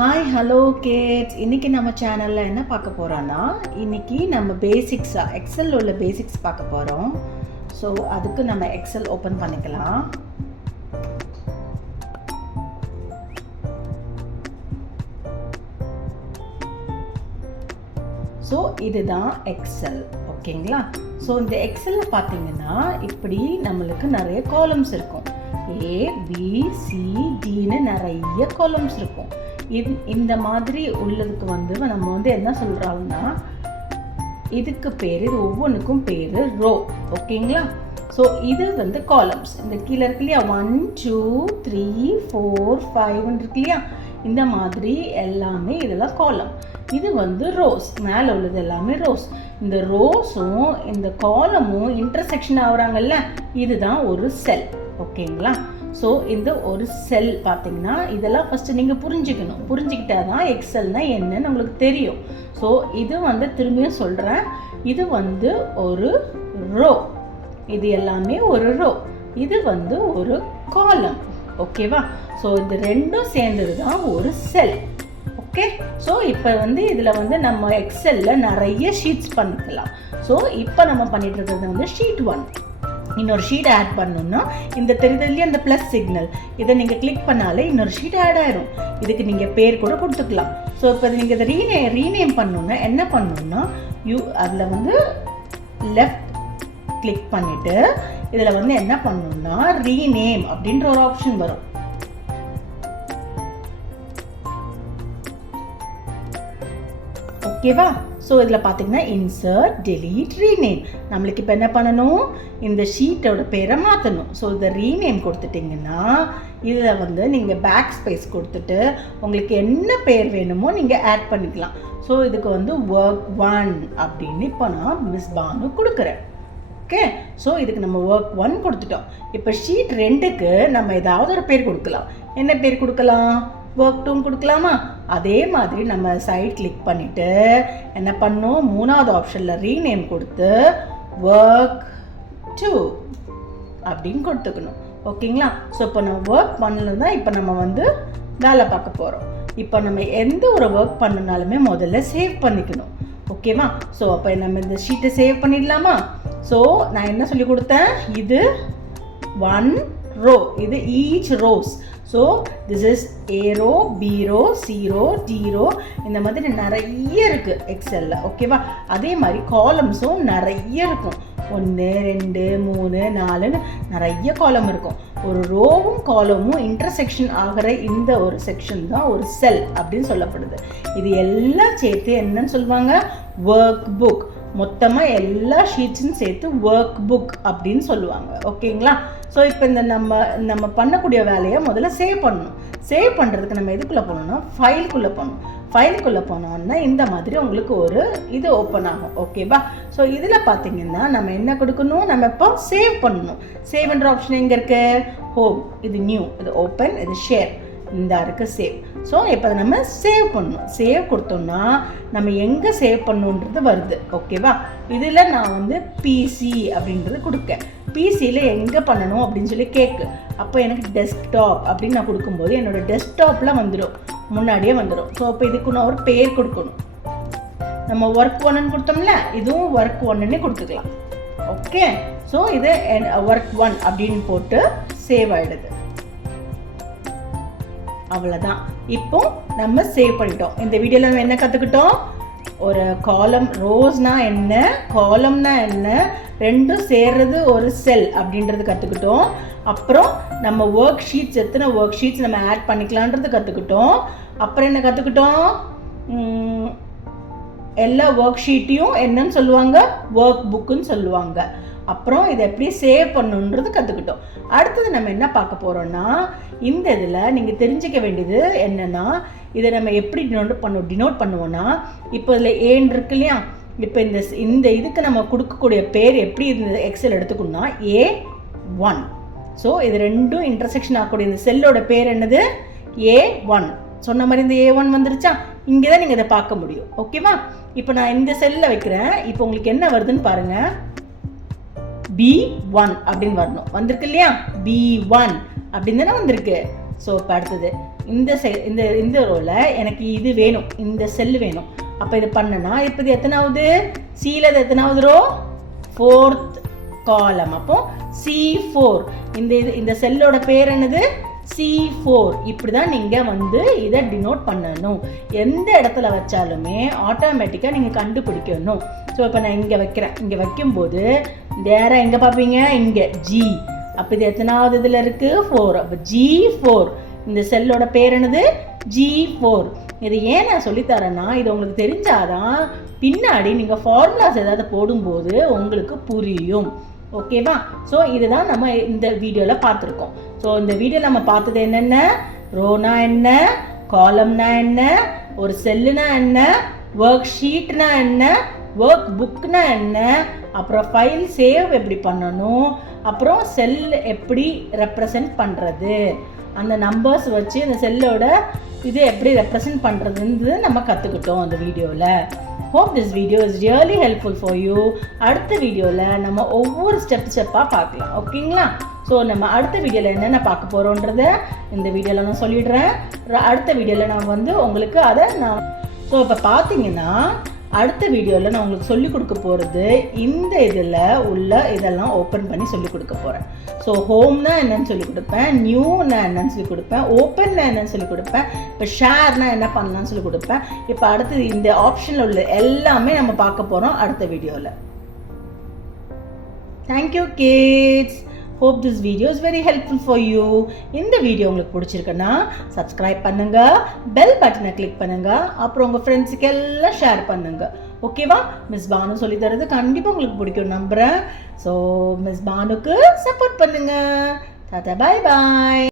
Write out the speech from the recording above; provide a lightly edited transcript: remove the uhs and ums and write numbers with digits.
Hi hello kids. இன்றைக்கி நம்ம சேனலில் என்ன பார்க்க போகிறோன்னா, இன்றைக்கி நம்ம பேசிக்ஸாக எக்ஸல் உள்ள பேசிக்ஸ் பார்க்க போகிறோம். ஸோ அதுக்கு நம்ம எக்ஸல் ஓப்பன் பண்ணிக்கலாம். ஸோ இதுதான் எக்ஸல், ஓகேங்களா? ஸோ இந்த எக்ஸலில் பார்த்தீங்கன்னா இப்படி நம்மளுக்கு நிறைய காலம்ஸ் இருக்கும். ஏ பி சி டின்னு நிறைய காலம்ஸ் இருக்கும். இந்த மாதிரி உள்ளதுக்கு நம்ம என்ன சொல்கிறாங்கன்னா, இதுக்கு பேர், இது ஒவ்வொன்றுக்கும் பேர் ரோ, ஓகேங்களா? ஸோ இது காலம்ஸ். இந்த கீழே இருக்கு இல்லையா, 1 2 3 4 5 இருக்கு இல்லையா, இந்த மாதிரி எல்லாமே இதெல்லாம் காலம். இது ரோஸ், மேலே உள்ளது எல்லாமே ரோஸ். இந்த ரோஸும் இந்த காலமும் இன்டர்செக்ஷன் ஆகுறாங்கல்ல, இதுதான் ஒரு செல், ஓகேங்களா? ஸோ இந்த ஒரு செல் பார்த்தீங்கன்னா இதெல்லாம் ஃபஸ்ட்டு நீங்கள் புரிஞ்சுக்கிட்டா தான் எக்ஸல்னா என்னன்னு உங்களுக்கு தெரியும். ஸோ இது திரும்பியும் சொல்கிறேன், இது ஒரு ரோ, இது எல்லாமே ஒரு ரோ, இது ஒரு காலம், ஓகேவா? ஸோ இது ரெண்டும் சேர்ந்தது தான் ஒரு செல், ஓகே? ஸோ இப்போ இதில் நம்ம எக்ஸலில் நிறைய ஷீட்ஸ் பண்ணிக்கலாம். ஸோ இப்போ நம்ம பண்ணிட்டு இருக்கிறது ஷீட் 1. இன்னொரு ஷீட் ஆட் பண்ணணும்னா இந்த தெரியுதுலையே அந்த ப்ளஸ் சிக்னல், இதை நீங்கள் கிளிக் பண்ணாலே இன்னொரு ஷீட் ஆட் ஆயிரும். இதுக்கு நீங்கள் பேர் கூட கொடுத்துக்கலாம். ஸோ இப்போ நீங்கள் இதை ரீநேம் பண்ணணுன்னா என்ன பண்ணணும்னா, அதில் லெஃப்ட் கிளிக் பண்ணிவிட்டு இதில் என்ன பண்ணணும்னா ரீநேம் அப்படின்ற ஒரு ஆப்ஷன் வரும். ஓகேவா? ஸோ இதில் பார்த்தீங்கன்னா இன்சர்ட் டெலீட் ரீநேம். நம்மளுக்கு இப்போ என்ன பண்ணணும், இந்த ஷீட்டோட பேரை மாற்றணும். ஸோ இதை ரீநேம் கொடுத்துட்டிங்கன்னா இதில் நீங்கள் பேக் ஸ்பேஸ் கொடுத்துட்டு உங்களுக்கு என்ன பேர் வேணுமோ நீங்கள் ஆட் பண்ணிக்கலாம். ஸோ இதுக்கு ஒர்க் 1 அப்படின்னு இப்போ நான் மிஸ் பானு கொடுக்குறேன், ஓகே? ஸோ இதுக்கு நம்ம ஒர்க் 1 கொடுத்துட்டோம். இப்போ ஷீட் 2க்கு நம்ம ஏதாவது ஒரு பேர் கொடுக்கலாம். என்ன பேர் கொடுக்கலாம்? ஒர்க் 2 கொடுக்கலாமா? அதே மாதிரி நம்ம சைட் கிளிக் பண்ணிவிட்டு என்ன பண்ணணும், 3வது ஆப்ஷனில் ரீநேம் கொடுத்து ஒர்க் 2 அப்படின்னு கொடுத்துக்கணும், ஓகேங்களா? ஸோ இப்போ நம்ம ஒர்க் 1ல தான் இப்போ நம்ம வேலை பார்க்க போகிறோம். இப்போ நம்ம எந்த ஒரு ஒர்க் பண்ணனாலுமே முதல்ல சேவ் பண்ணிக்கணும், ஓகேவா? ஸோ அப்போ நம்ம இந்த ஷீட்டை சேவ் பண்ணிடலாமா? ஸோ நான் என்ன சொல்லி கொடுத்தேன், இது 1 ரோ, இது each rose. So this is A row, B row, C row, D row, இந்த மாதிரி நிறைய இருக்குது எக்ஸலில், ஓகேவா? அதே மாதிரி காலம்ஸும் நிறைய இருக்கும். 1 2 3 4ன்னு நிறைய காலம் இருக்கும். ஒரு ரோவும் காலமும் இன்டர்செக்ஷன் ஆகிற இந்த ஒரு செக்ஷன் தான் ஒரு செல் அப்படின்னு சொல்லப்படுது. இது எல்லாம் சேர்த்து என்னன்னு சொல்லுவாங்க, ஒர்க் புக். மொத்தமாக எல்லா ஷீட்ஸும் சேர்த்து ஒர்க் புக் அப்படின்னு சொல்லுவாங்க, ஓகேங்களா? ஸோ இப்போ இந்த நம்ம பண்ணக்கூடிய வேலையை முதல்ல சேவ் பண்ணணும். சேவ் பண்ணுறதுக்கு நம்ம எதுக்குள்ளே போகணும்னா ஃபைலுக்குள்ளே போகணும். ஃபைலுக்குள்ளே போனோன்னா இந்த மாதிரி உங்களுக்கு ஒரு இது ஓப்பன் ஆகும், ஓகேவா? ஸோ இதில் பார்த்தீங்கன்னா நம்ம என்ன கொடுக்கணும், நம்ம இப்போ சேவ் பண்ணணும். சேவ்ன்ற ஆப்ஷன் எங்கே இருக்குது? ஹோம், இது நியூ, இது ஓப்பன், இது ஷேர், இந்த இருக்குது சேவ். ஸோ இப்போ நம்ம சேவ் பண்ணணும். சேவ் கொடுத்தோம்னா நம்ம எங்கே சேவ் பண்ணணுன்றது வருது, ஓகேவா? இதில் நான் பிசி அப்படின்றது கொடுக்கேன். பிசியில் எங்கே பண்ணணும் அப்படின்னு சொல்லி கேட்கு. அப்போ எனக்கு டெஸ்க்டாப் அப்படின்னு நான் கொடுக்கும்போது என்னோடய டெஸ்க்டாப்பில் முன்னாடியே வந்துடும். ஸோ அப்போ இதுக்கு நான் ஒரு பேர் கொடுக்கணும். நம்ம ஒர்க் 1ன்னு கொடுத்தோம்ல, இதுவும் ஒர்க் 1ன்னே கொடுத்துக்கலாம், ஓகே? ஸோ இது ஒர்க் 1 அப்படின்னு போட்டு சேவ் ஆகிடுது, அவ்வளோதான். இப்போ நம்ம சேவ் பண்ணிட்டோம். இந்த வீடியோவில் நம்ம என்ன கற்றுக்கிட்டோம், ஒரு காலம், ரோஸ்னா என்ன, காலம்னா என்ன, ரெண்டும் சேர்றது ஒரு செல் அப்படின்றது கற்றுக்கிட்டோம். அப்புறம் நம்ம ஒர்க் ஷீட்ஸ், எத்தனை ஒர்க் ஷீட்ஸ் நம்ம ஆட் பண்ணிக்கலான்றது கற்றுக்கிட்டோம். அப்புறம் என்ன கற்றுக்கிட்டோம், எல்லா ஒர்க் ஷீட்டையும் என்னன்னு சொல்லுவாங்க, ஒர்க் புக்குன்னு சொல்லுவாங்க. அப்புறம் இதை எப்படி சேவ் பண்ணணுன்றது கற்றுக்கிட்டோம். அடுத்தது நம்ம என்ன பார்க்க போகிறோன்னா, இந்த இதில் நீங்கள் தெரிஞ்சிக்க வேண்டியது என்னென்னா, இதை நம்ம எப்படி டினோட் பண்ணுவோன்னா, இப்போ இதில் ஏன் இருக்கு இல்லையா, இப்போ இந்த இதுக்கு நம்ம கொடுக்கக்கூடிய பேர் எப்படி இந்த எக்ஸல் எடுத்துக்கணும்னா A1. ஸோ இது ரெண்டும் இன்டர்செக்ஷன் ஆகக்கூடிய இந்த செல்லோட பேர் என்னது, A1. சொன்ன மாதிரி இந்த A1 வந்துருச்சா, இங்கே தான் நீங்கள் இதை பார்க்க முடியும், ஓகேவா? இப்போ நான் இந்த செல்லில் வைக்கிறேன். இப்போ உங்களுக்கு என்ன வருதுன்னு பாருங்கள், B1 அப்படின்னு வரணும், வந்திருக்கு இல்லையா? B1 அப்படின்னு தானே வந்திருக்கு. ஸோ இப்போ அடுத்தது இந்த ரோல எனக்கு இது வேணும், இந்த செல் வேணும். அப்போ இது பண்ணனா இப்போ இது எத்தனாவது சியில் இது எத்தனாவது ரோ 4th காலம். அப்போ C4 இந்த செல்லோட பேர் என்னது C4. இப்படி தான் நீங்கள் வந்து இதை டினோட் பண்ணணும். எந்த இடத்துல வச்சாலுமே ஆட்டோமேட்டிக்காக நீங்கள் கண்டுபிடிக்கணும். ஸோ இப்போ நான் இங்கே வைக்கிறேன். இங்கே வைக்கும்போது நேராக எங்கே பார்ப்பீங்க, இங்கே G. அப்போ இது எத்தனாவது இதில் இருக்குது 4. அப்போ G4 இந்த செல்லோட பேர் என்னது G4. இது ஏன் நான் சொல்லித்தரேன்னா இது உங்களுக்கு தெரிஞ்சாதான் பின்னாடி நீங்கள் ஃபார்முலாஸ் ஏதாவது போடும்போது உங்களுக்கு புரியும். ஓகேவா? ஸோ இதுதான் நம்ம இந்த வீடியோவில் பார்த்துருக்கோம். ஸோ இந்த வீடியோ நம்ம பார்த்தது என்னென்ன, ரோனா என்ன, காலம்னா என்ன, ஒரு செல்லுனா என்ன, ஒர்க் ஷீட்னா என்ன, ஒர்க் புக்னா என்ன, அப்புறம் ஃபைல் சேவ் எப்படி பண்ணணும், அப்புறம் செல் எப்படி ரெப்ரசன்ட் பண்ணுறது, அந்த நம்பர்ஸ் வச்சு அந்த செல்லோட இது எப்படி ரெப்ரசன்ட் பண்ணுறதுன்னு நம்ம கற்றுக்கிட்டோம் அந்த வீடியோவில். Hope this video is really helpful for you. அடுத்த வீடியோவில் நம்ம ஒவ்வொரு ஸ்டெப்பாக பார்க்கலாம். ஓகேங்களா? ஸோ நம்ம அடுத்த வீடியோவில் என்னென்ன பார்க்க போகிறோன்றத இந்த வீடியோவில் நான் சொல்லிடுறேன். அடுத்த வீடியோவில் நான் வந்து உங்களுக்கு அதை ஸோ இப்போ பார்த்தீங்கன்னா அடுத்த வீடியோவில் நான் உங்களுக்கு சொல்லிக் கொடுக்க போகிறது இந்த இதில் உள்ள இதெல்லாம் ஓப்பன் பண்ணி சொல்லிக் கொடுக்க போகிறேன். ஸோ ஹோம்னா என்னன்னு சொல்லிக் கொடுப்பேன், நியூனா என்னன்னு சொல்லிக் கொடுப்பேன், ஓப்பன்னா என்னன்னு சொல்லிக் கொடுப்பேன், இப்போ ஷேர்னா என்ன பண்ணலான்னு சொல்லிக் கொடுப்பேன். இப்போ அடுத்தது இந்த ஆப்ஷனில் உள்ள எல்லாமே நம்ம பார்க்க போகிறோம் அடுத்த வீடியோவில். Thank you kids. Hope this video is very helpful for you. இந்த வீடியோ உங்களுக்கு பிடிச்சிருக்குன்னா சப்ஸ்கிரைப் பண்ணுங்க, பெல் பட்டனை கிளிக் பண்ணுங்க, அப்புறம் உங்கள் ஃப்ரெண்ட்ஸுக்கு எல்லாம் ஷேர் பண்ணுங்க. ஓகேவா? மிஸ் பானு சொல்லி தரது கண்டிப்பாக உங்களுக்கு பிடிக்கும் நம்புகிறேன். ஸோ மிஸ் பானுக்கு சப்போர்ட் பண்ணுங்க. Tata, bye bye.